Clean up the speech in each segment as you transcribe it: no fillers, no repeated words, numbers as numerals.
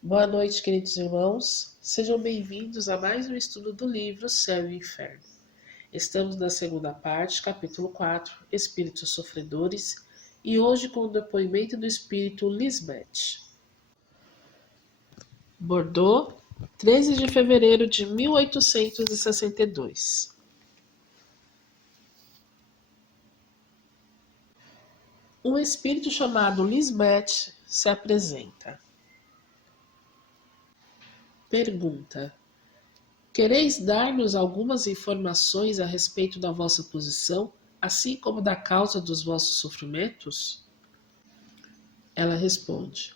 Boa noite, queridos irmãos. Sejam bem-vindos a mais um estudo do livro Céu e Inferno. Estamos na segunda parte, capítulo 4, Espíritos Sofredores, e hoje com o depoimento do espírito Lisbeth. Bordeaux, 13 de fevereiro de 1862. Um espírito chamado Lisbeth se apresenta. Pergunta: quereis dar-nos algumas informações a respeito da vossa posição, assim como da causa dos vossos sofrimentos? Ela responde: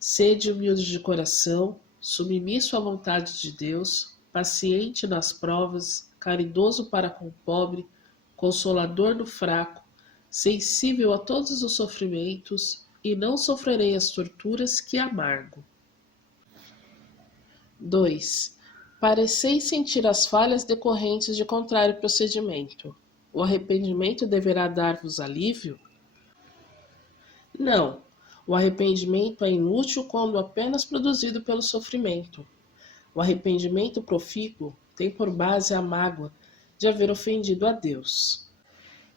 sede humilde de coração, submisso à vontade de Deus, paciente nas provas, caridoso para com o pobre, consolador do fraco, sensível a todos os sofrimentos, e não sofrerei as torturas que amargo. 2. Pareceis sentir as falhas decorrentes de contrário procedimento. O arrependimento deverá dar-vos alívio? Não. O arrependimento é inútil quando apenas produzido pelo sofrimento. O arrependimento profícuo tem por base a mágoa de haver ofendido a Deus.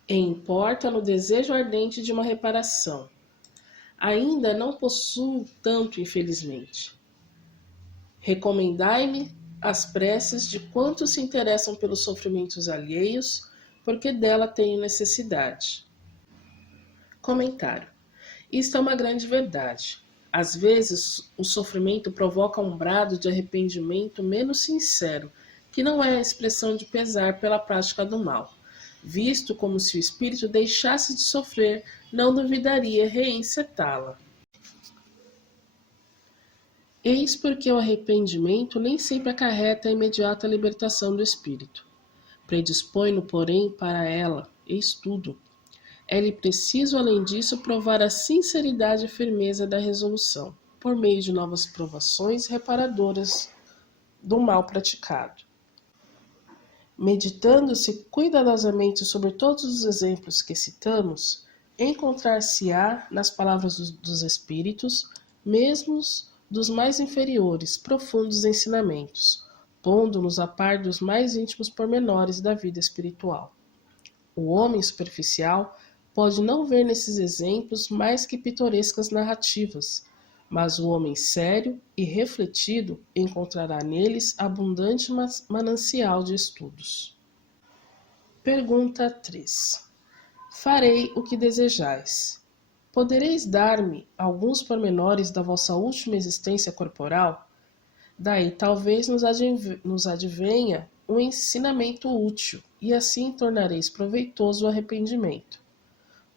E importa no desejo ardente de uma reparação. Ainda não possuo tanto, infelizmente. Recomendai-me as preces de quantos se interessam pelos sofrimentos alheios, porque dela tenho necessidade. Comentário. Isto é uma grande verdade. Às vezes, o sofrimento provoca um brado de arrependimento menos sincero, que não é a expressão de pesar pela prática do mal. Visto como se o espírito deixasse de sofrer, não duvidaria reencetá-la. Eis porque o arrependimento nem sempre acarreta a imediata libertação do espírito. Predispõe-no, porém, para ela, eis tudo. É-lhe preciso, além disso, provar a sinceridade e firmeza da resolução, por meio de novas provações reparadoras do mal praticado. Meditando-se cuidadosamente sobre todos os exemplos que citamos, encontrar-se-á, nas palavras dos Espíritos, mesmos dos mais inferiores, profundos ensinamentos, pondo-nos a par dos mais íntimos pormenores da vida espiritual. O homem superficial pode não ver nesses exemplos mais que pitorescas narrativas, mas o homem sério e refletido encontrará neles abundante manancial de estudos. Pergunta 3. Farei o que desejais. Podereis dar-me alguns pormenores da vossa última existência corporal? Daí talvez nos advenha um ensinamento útil, e assim tornareis proveitoso o arrependimento.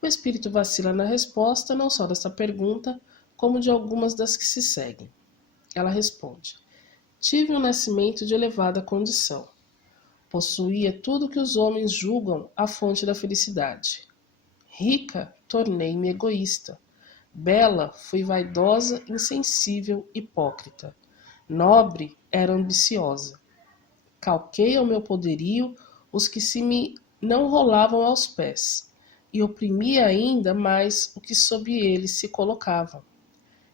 O espírito vacila na resposta não só desta pergunta, como de algumas das que se seguem. Ela responde: tive um nascimento de elevada condição. Possuía tudo que os homens julgam a fonte da felicidade. Rica, tornei-me egoísta. Bela, fui vaidosa, insensível, hipócrita. Nobre, era ambiciosa. Calquei ao meu poderio os que se me não rolavam aos pés, e oprimia ainda mais o que sob eles se colocavam.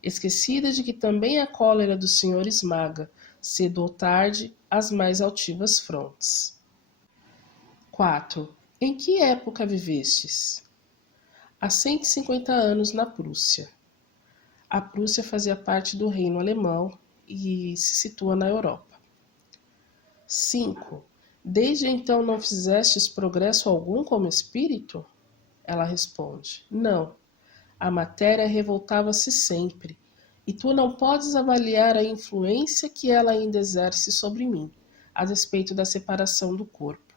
Esquecida de que também a cólera do Senhor esmaga, cedo ou tarde, as mais altivas frontes. 4. Em que época vivestes? Há 150 anos na Prússia. A Prússia fazia parte do Reino Alemão e se situa na Europa. 5. Desde então não fizestes progresso algum como espírito? Ela responde: não. A matéria revoltava-se sempre, e tu não podes avaliar a influência que ela ainda exerce sobre mim, a despeito da separação do corpo.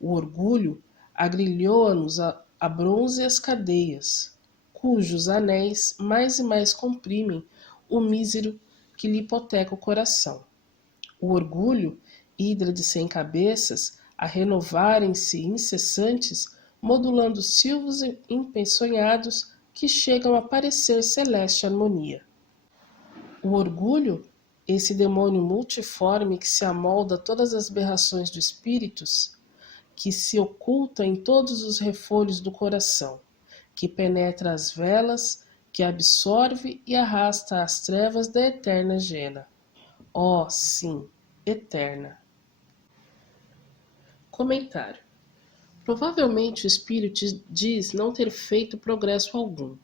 O orgulho agrilhoa-nos a bronze as cadeias, cujos anéis mais e mais comprimem o mísero que lhe hipoteca o coração. O orgulho, hidra de 100 cabeças, a renovarem-se incessantes, modulando silvos empeçonhados que chegam a parecer celeste harmonia. O orgulho, esse demônio multiforme que se amolda a todas as aberrações dos espíritos, que se oculta em todos os refolhos do coração, que penetra as velas, que absorve e arrasta às trevas da eterna Gêna. Oh, sim, eterna. Comentário. Provavelmente o espírito diz não ter feito progresso algum,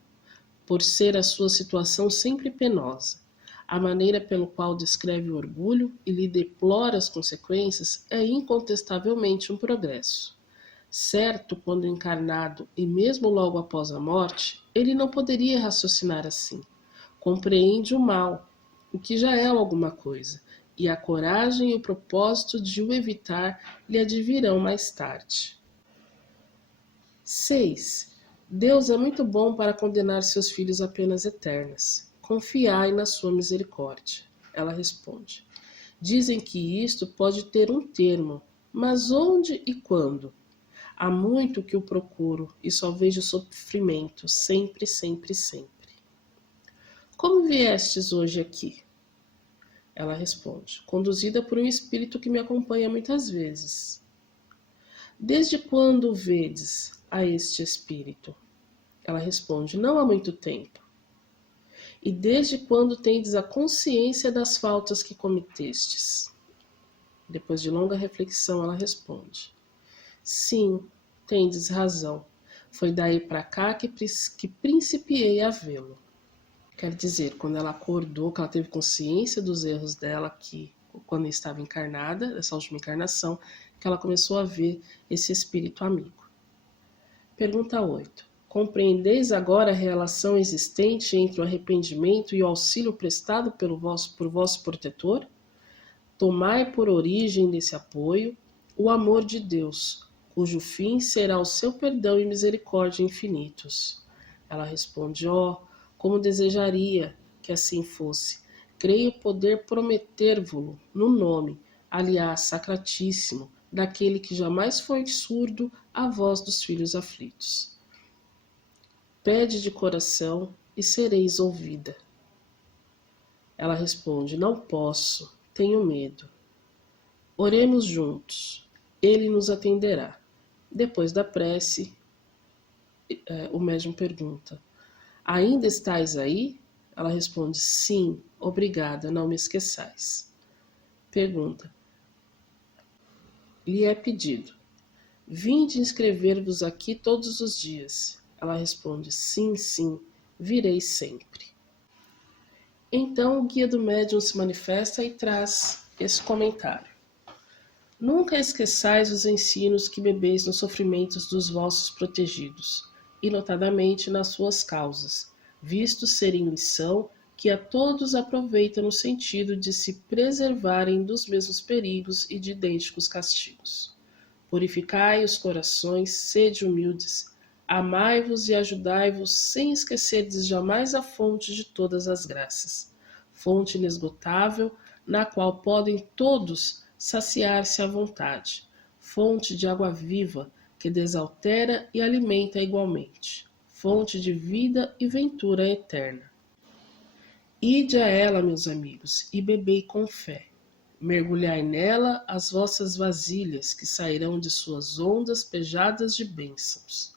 por ser a sua situação sempre penosa. A maneira pelo qual descreve o orgulho e lhe deplora as consequências é incontestavelmente um progresso. Certo, quando encarnado e mesmo logo após a morte, ele não poderia raciocinar assim. Compreende o mal, o que já é alguma coisa, e a coragem e o propósito de o evitar lhe advirão mais tarde. 6. Deus é muito bom para condenar seus filhos a penas eternas. Confiai na sua misericórdia. Ela responde. Dizem que isto pode ter um termo, mas onde e quando? Há muito que o procuro e só vejo sofrimento, sempre, sempre, sempre. Como viestes hoje aqui? Ela responde, conduzida por um espírito que me acompanha muitas vezes. Desde quando o vedes a este espírito? Ela responde, não há muito tempo. E desde quando tendes a consciência das faltas que cometestes? Depois de longa reflexão, ela responde, sim, tendes razão. Foi daí para cá que principiei a vê-lo. Quer dizer, quando ela acordou, que ela teve consciência dos erros dela, que quando estava encarnada, essa última encarnação, que ela começou a ver esse espírito amigo. Pergunta 8. Compreendeis agora a relação existente entre o arrependimento e o auxílio prestado por vosso protetor? Tomai por origem desse apoio o amor de Deus, cujo fim será o seu perdão e misericórdia infinitos. Ela responde, como desejaria que assim fosse. Creio poder prometer-vo-lo no nome, aliás, sacratíssimo, daquele que jamais foi surdo à voz dos filhos aflitos. Pede de coração e sereis ouvida. Ela responde, não posso, tenho medo. Oremos juntos, ele nos atenderá. Depois da prece, o médium pergunta, ainda estais aí? Ela responde, sim, obrigada, não me esqueçais. Pergunta, lhe é pedido, vinde inscrever-vos aqui todos os dias. Ela responde, sim, sim, virei sempre. Então o guia do médium se manifesta e traz esse comentário. Nunca esqueçais os ensinos que bebeis nos sofrimentos dos vossos protegidos, e notadamente nas suas causas, visto serem lição que a todos aproveita no sentido de se preservarem dos mesmos perigos e de idênticos castigos. Purificai os corações, sede humildes, amai-vos e ajudai-vos sem esquecerdes jamais a fonte de todas as graças, fonte inesgotável, na qual podem todos saciar-se à vontade, fonte de água viva, que desaltera e alimenta igualmente, fonte de vida e ventura eterna. Ide a ela, meus amigos, e bebei com fé. Mergulhai nela as vossas vasilhas, que sairão de suas ondas pejadas de bênçãos.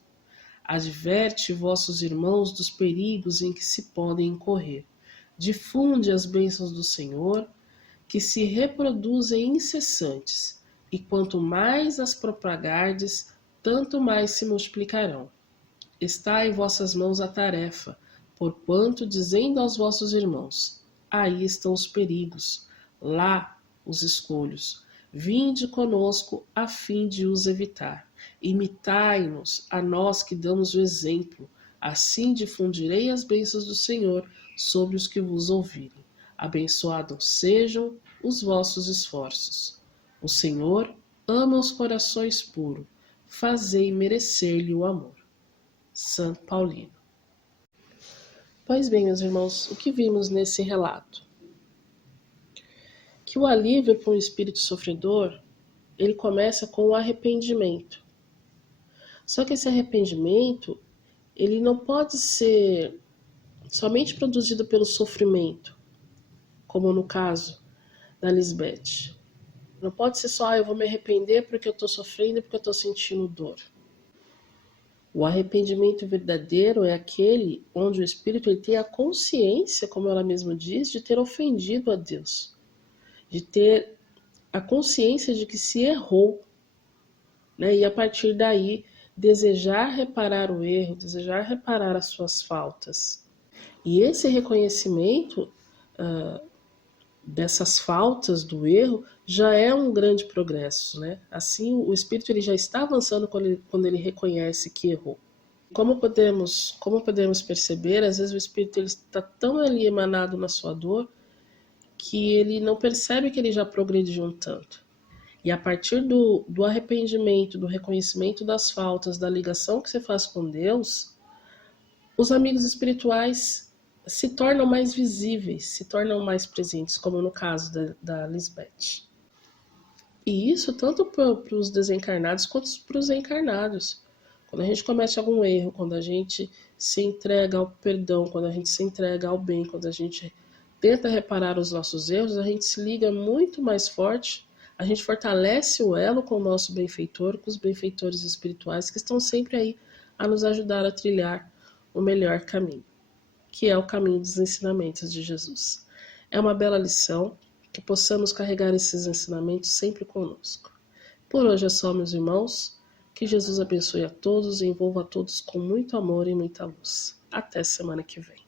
Adverte vossos irmãos dos perigos em que se podem incorrer. Difunde as bênçãos do Senhor, que se reproduzem incessantes, e quanto mais as propagardes, tanto mais se multiplicarão. Está em vossas mãos a tarefa, porquanto, dizendo aos vossos irmãos, aí estão os perigos, lá os escolhos, vinde conosco a fim de os evitar. Imitai-nos a nós que damos o exemplo, assim difundirei as bênçãos do Senhor sobre os que vos ouvirem. Abençoados sejam os vossos esforços. O Senhor ama os corações puros, fazei merecer-lhe o amor. Santo Paulino. Pois bem, meus irmãos, o que vimos nesse relato? Que o alívio para um espírito sofredor, ele começa com o arrependimento. Só que esse arrependimento, ele não pode ser somente produzido pelo sofrimento, como no caso da Lisbeth. Não pode ser só, eu vou me arrepender porque eu estou sofrendo e porque eu estou sentindo dor. O arrependimento verdadeiro é aquele onde o espírito ele tem a consciência, como ela mesma diz, de ter ofendido a Deus, de ter a consciência de que se errou, né? E a partir daí desejar reparar o erro, desejar reparar as suas faltas. E esse reconhecimento dessas faltas do erro já é um grande progresso, né? Assim, o espírito ele já está avançando quando ele reconhece que errou. Como podemos perceber, às vezes o espírito ele está tão ali emanado na sua dor que ele não percebe que ele já progrediu um tanto. E a partir do arrependimento, do reconhecimento das faltas, da ligação que você faz com Deus, os amigos espirituais se tornam mais visíveis, se tornam mais presentes, como no caso da Lisbeth. E isso tanto para os desencarnados quanto para os encarnados. Quando a gente comete algum erro, quando a gente se entrega ao perdão, quando a gente se entrega ao bem, quando a gente tenta reparar os nossos erros, a gente se liga muito mais forte, a gente fortalece o elo com o nosso benfeitor, com os benfeitores espirituais que estão sempre aí a nos ajudar a trilhar o melhor caminho, que é o caminho dos ensinamentos de Jesus. É uma bela lição, que possamos carregar esses ensinamentos sempre conosco. Por hoje é só, meus irmãos, que Jesus abençoe a todos e envolva a todos com muito amor e muita luz. Até semana que vem.